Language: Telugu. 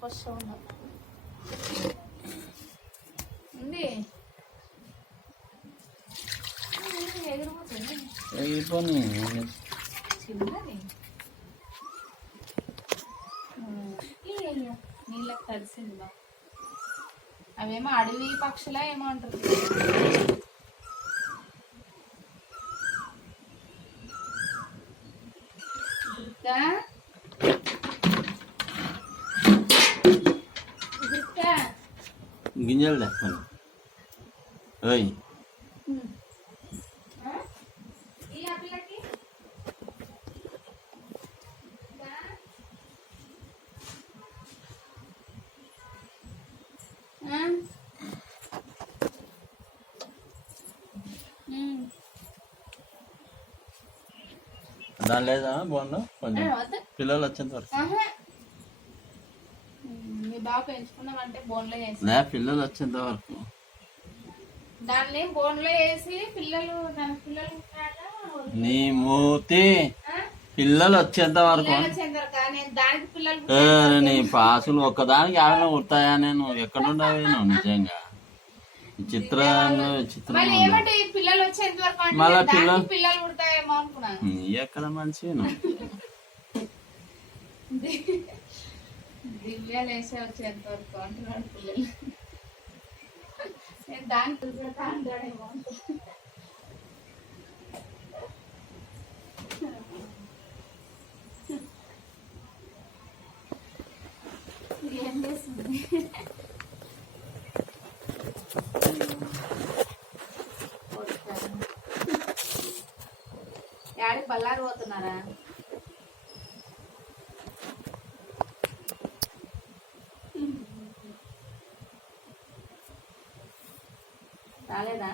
అవకాశం ఉంది. ఎగిరిపోతుంది చిన్నది. నీళ్ళకి తడిసింది బా. అవేమో అడవి పక్షులా ఏమో అంటారు. గింజలు లేకపోయినా ఓయ్ దాని లేదా బాగుందా కొంచెం పిల్లలు వచ్చేంత వరకు బాగా పెంచుకున్నామంటే బోన్లో వేసి పిల్లలు వచ్చేంత వరకు దాన్ని బోన్లో వేసి పిల్లలు నీ మూతి పిల్లలు వచ్చేంత వరకు నీ పాసులు ఒక్కదానికి ఆమె కుడతాయా? నేను ఎక్కడుండవు నువ్వు నిజంగా చిత్రంలో మళ్ళా పిల్లలు పుడతాయేమో అనుకున్నాను. ఎక్కడ మంచి దివ్యాలు వేసే వచ్చేంత వరకు అంటున్నాడు పిల్లలు. నేను దానికి అంటాడేమో ఏం చేస్తుంది. యాడికి బల్లారు పోతున్నారా? రాలేదా?